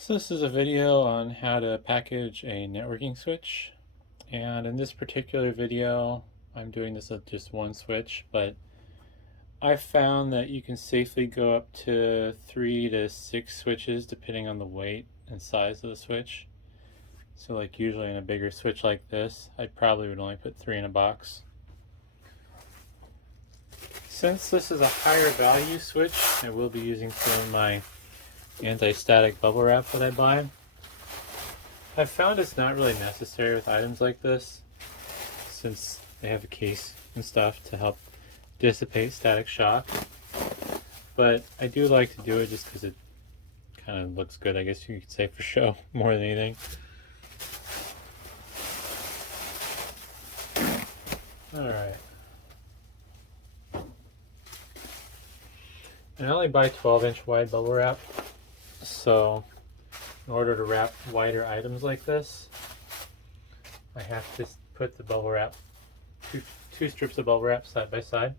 So this is a video on how to package a networking switch, and in this particular video I'm doing this with just one switch, but I found that you can safely go up to 3 to 6 switches depending on the weight and size of the switch. So like usually in a bigger switch like this, I probably would only put 3 in a box. Since this is a higher value switch, I will be using some of my anti-static bubble wrap that I buy. I've found it's not really necessary with items like this, since they have a case and stuff to help dissipate static shock. But I do like to do it just because it kind of looks good, I guess you could say, for show more than anything. Alright. And I only buy 12-inch wide bubble wrap, so in order to wrap wider items like this, I have to put the bubble wrap, two strips of bubble wrap side by side.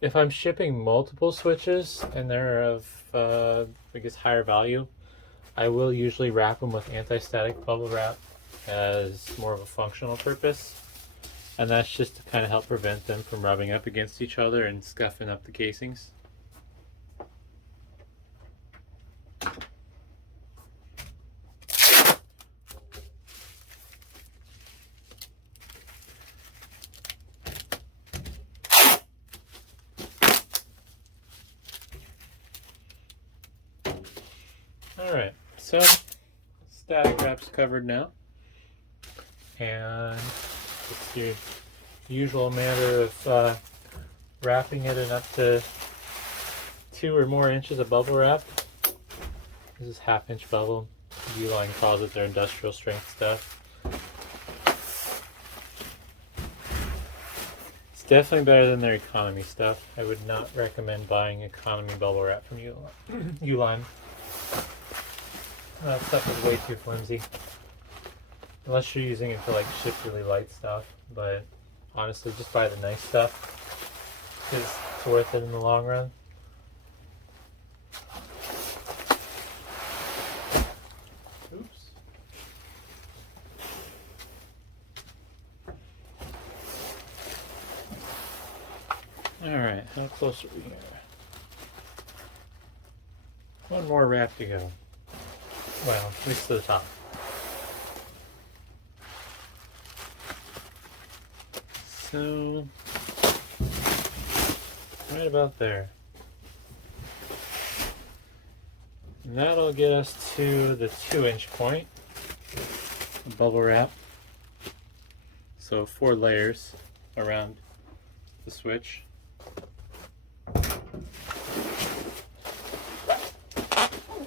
If I'm shipping multiple switches and they're of, I guess, higher value, I will usually wrap them with anti-static bubble wrap as more of a functional purpose. And that's just to kind of help prevent them from rubbing up against each other and scuffing up the casings. Alright, so static wrap's covered now. And it's your usual manner of wrapping it in up to 2 or more inches of bubble wrap. This is half-inch bubble. Uline calls it their industrial strength stuff. It's definitely better than their economy stuff. I would not recommend buying economy bubble wrap from Uline. That stuff is way too flimsy. Unless you're using it to like ship really light stuff, but honestly just buy the nice stuff because it's worth it in the long run. Oops. Alright, how close are we here? One more wrap to go. Well, at least to the top. So, right about there. And that'll get us to the 2-inch point of bubble wrap. So 4 layers around the switch.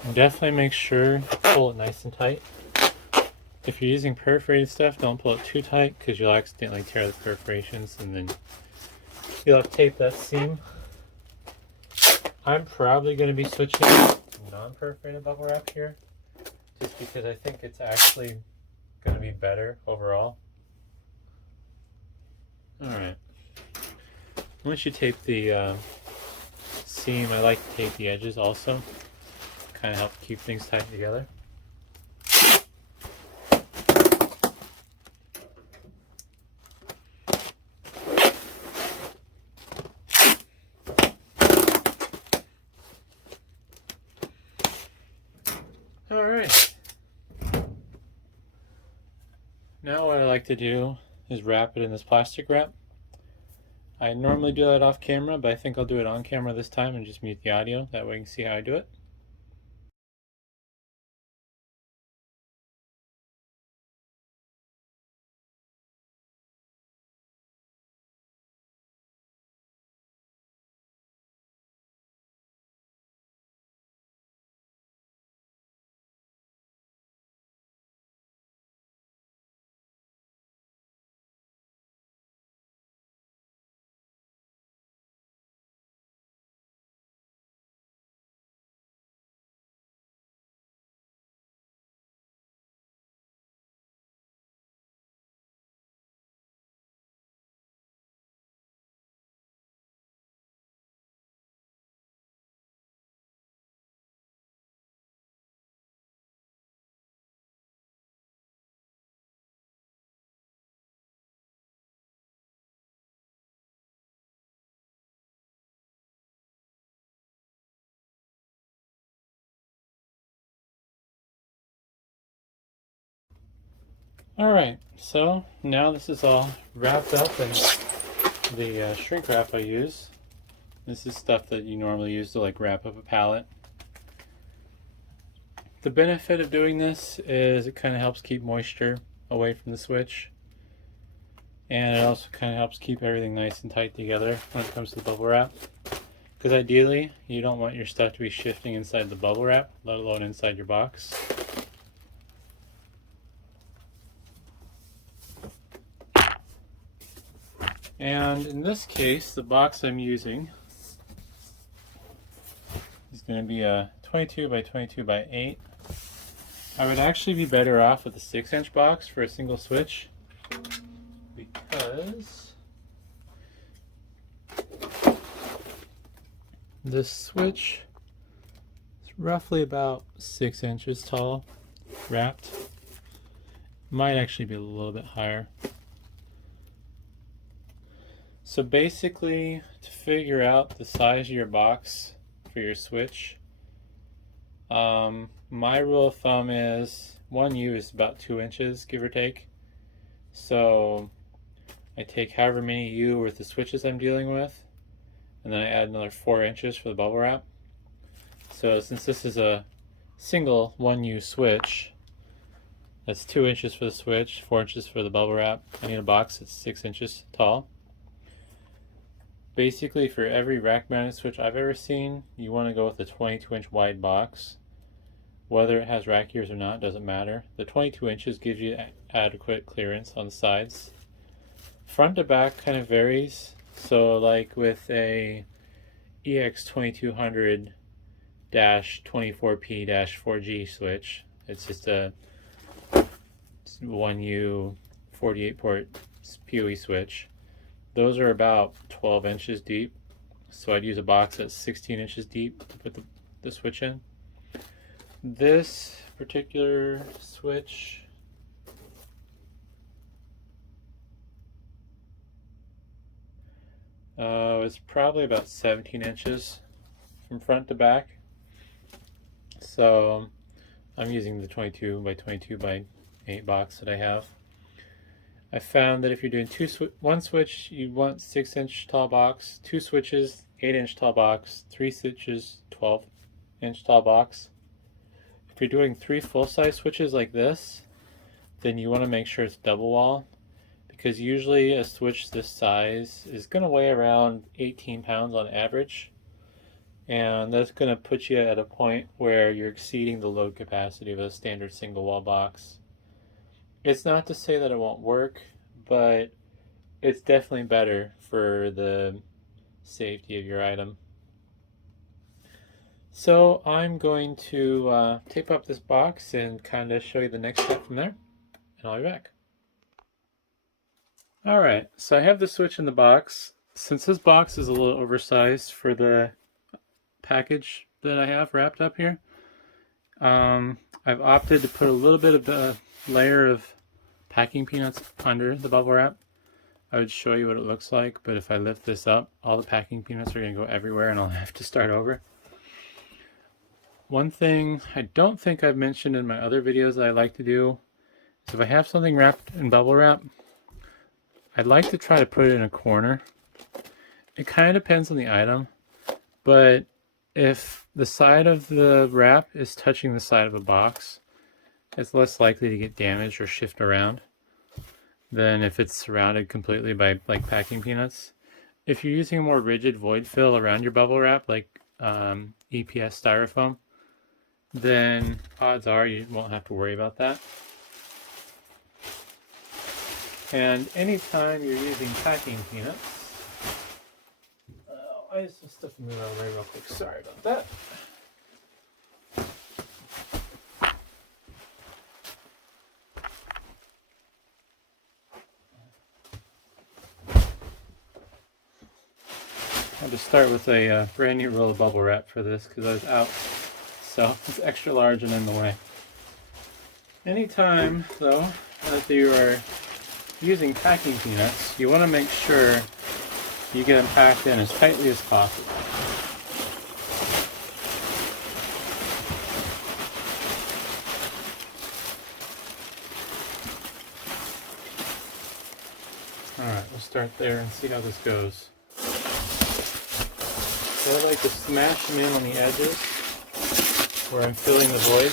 And definitely make sure to pull it nice and tight. If you're using perforated stuff, don't pull it too tight because you'll accidentally tear the perforations and then you'll have to tape that seam. I'm probably going to be switching to non-perforated bubble wrap here just because I think it's actually going to be better overall. Alright. Once you tape the seam, I like to tape the edges also. Kind of help keep things tight together. Alright. Now what I like to do is wrap it in this plastic wrap. I normally do that off camera, but I think I'll do it on camera this time and just mute the audio. That way you can see how I do it. Alright, so now this is all wrapped up in the shrink wrap I use. This is stuff that you normally use to like wrap up a pallet. The benefit of doing this is it kind of helps keep moisture away from the switch. And it also kind of helps keep everything nice and tight together when it comes to the bubble wrap. Because ideally, you don't want your stuff to be shifting inside the bubble wrap, let alone inside your box. And in this case, the box I'm using is going to be a 22 by 22 by 8. I would actually be better off with a 6-inch box for a single switch, because this switch is roughly about 6 inches tall, wrapped. Might actually be a little bit higher. So basically, to figure out the size of your box for your switch, my rule of thumb is 1U is about 2 inches, give or take. So I take however many U worth of switches I'm dealing with, and then I add another 4 inches for the bubble wrap. So since this is a single 1U switch, that's 2 inches for the switch, 4 inches for the bubble wrap. I need a box that's 6 inches tall. Basically, for every rack mounted switch I've ever seen, you want to go with a 22-inch wide box. Whether it has rack gears or not doesn't matter. The 22 inches gives you adequate clearance on the sides. Front to back kind of varies. So like with a EX2200-24P-4G switch, it's just a 1U 48 port PoE switch. Those are about 12 inches deep, so I'd use a box that's 16 inches deep to put the switch in. This particular switch is probably about 17 inches from front to back. So I'm using the 22 by 22 by 8 box that I have. I found that if you're doing one switch, you want 6-inch tall box, 2 switches, 8-inch tall box, 3 switches, 12-inch tall box. If you're doing 3 full-size switches like this, then you want to make sure it's double wall, because usually a switch this size is going to weigh around 18 pounds on average, and that's going to put you at a point where you're exceeding the load capacity of a standard single wall box. It's not to say that it won't work, but it's definitely better for the safety of your item. So I'm going to tape up this box and kind of show you the next step from there, and I'll be back. Alright, so I have the switch in the box. Since this box is a little oversized for the package that I have wrapped up here, I've opted to put a little bit of a layer of packing peanuts under the bubble wrap. I would show you what it looks like, but if I lift this up, all the packing peanuts are going to go everywhere and I'll have to start over. One thing I don't think I've mentioned in my other videos that I like to do is if I have something wrapped in bubble wrap, I'd like to try to put it in a corner. It kind of depends on the item, but if the side of the wrap is touching the side of a box, it's less likely to get damaged or shift around than if it's surrounded completely by like packing peanuts. If you're using a more rigid void fill around your bubble wrap, like EPS styrofoam, then odds are you won't have to worry about that. And anytime you're using packing peanuts, I just have to move out of the way real quick. Sorry about that. I had to start with a brand new roll of bubble wrap for this because I was out, so it's extra large and in the way. Anytime, though, that you are using packing peanuts, you want to make sure you get them packed in as tightly as possible. start there and see how this goes. So I like to smash them in on the edges where I'm filling the void.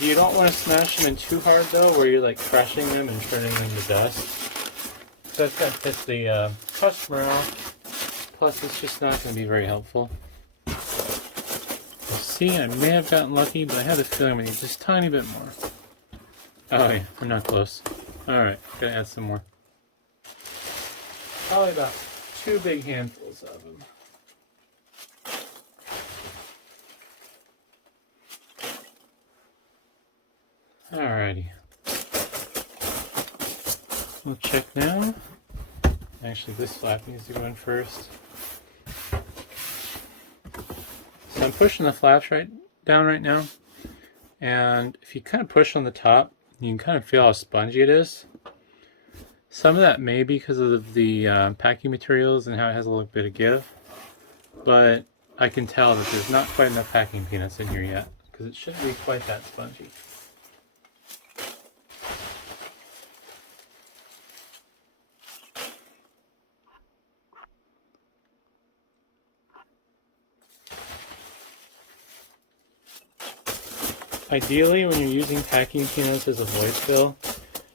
You don't want to smash them in too hard though, where you're like crushing them and turning them to dust. So that's going to piss the customer off. Plus it's just not going to be very helpful. We'll see, I may have gotten lucky, but I have a feeling I'm going to need just a tiny bit more. Oh yeah, we're not close. Alright, gotta add some more. Probably about 2 big handfuls of them. Alrighty. We'll check now. Actually, this flap needs to go in first. So I'm pushing the flaps down right now. And if you kind of push on the top, you can kind of feel how spongy it is. Some of that may be because of the packing materials and how it has a little bit of give. But I can tell that there's not quite enough packing peanuts in here yet, because it shouldn't be quite that spongy. Ideally, when you're using packing peanuts as a void fill,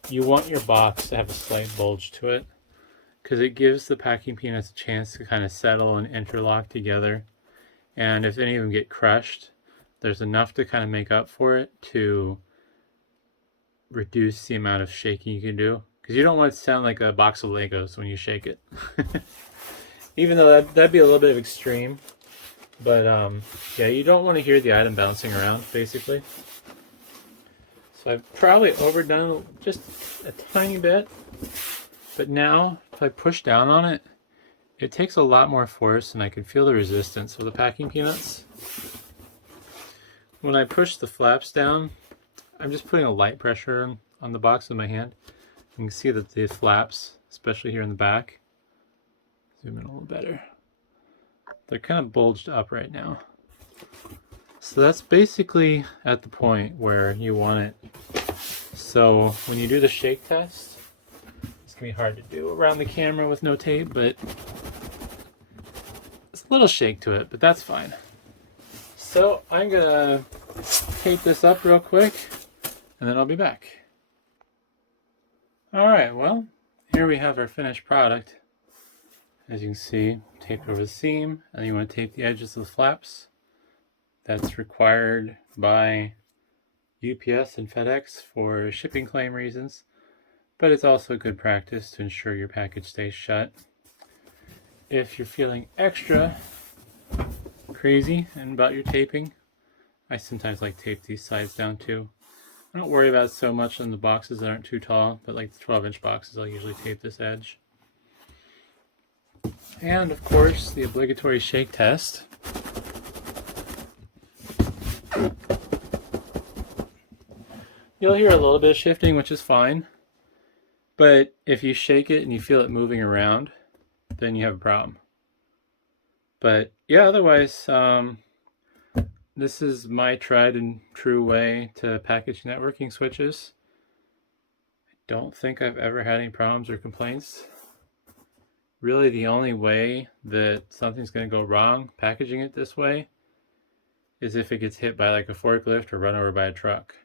you want your box to have a slight bulge to it, because it gives the packing peanuts a chance to kind of settle and interlock together. And if any of them get crushed, there's enough to kind of make up for it to reduce the amount of shaking you can do. Because you don't want it to sound like a box of Legos when you shake it. Even though that'd be a little bit of extreme. But yeah, you don't want to hear the item bouncing around, basically. So I've probably overdone just a tiny bit. But now, if I push down on it, it takes a lot more force, and I can feel the resistance of the packing peanuts. When I push the flaps down, I'm just putting a light pressure on the box with my hand. You can see that the flaps, especially here in the back, zoom in a little better, they're kind of bulged up right now. So that's basically at the point where you want it. So when you do the shake test, it's going to be hard to do around the camera with no tape, but it's a little shake to it, but that's fine. So I'm going to tape this up real quick, and then I'll be back. Alright, well, here we have our finished product. As you can see, taped over the seam, and you want to tape the edges of the flaps. That's required by UPS and FedEx for shipping claim reasons, but it's also good practice to ensure your package stays shut. If you're feeling extra crazy and about your taping, I sometimes like tape these sides down too. I don't worry about it so much on the boxes that aren't too tall, but like the 12-inch boxes, I'll usually tape this edge. And of course, the obligatory shake test. You'll hear a little bit of shifting, which is fine. But if you shake it and you feel it moving around, then you have a problem. But yeah, otherwise, this is my tried and true way to package networking switches. I don't think I've ever had any problems or complaints. Really, the only way that something's going to go wrong packaging it this way is if it gets hit by like a forklift or run over by a truck.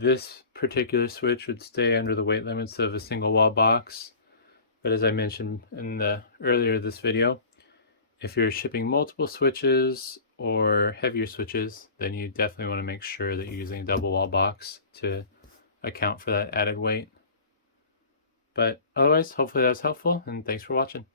This particular switch would stay under the weight limits of a single wall box, but as I mentioned in the earlier this video, if you're shipping multiple switches or heavier switches, then you definitely want to make sure that you're using a double wall box to account for that added weight. But otherwise, hopefully that was helpful, and thanks for watching.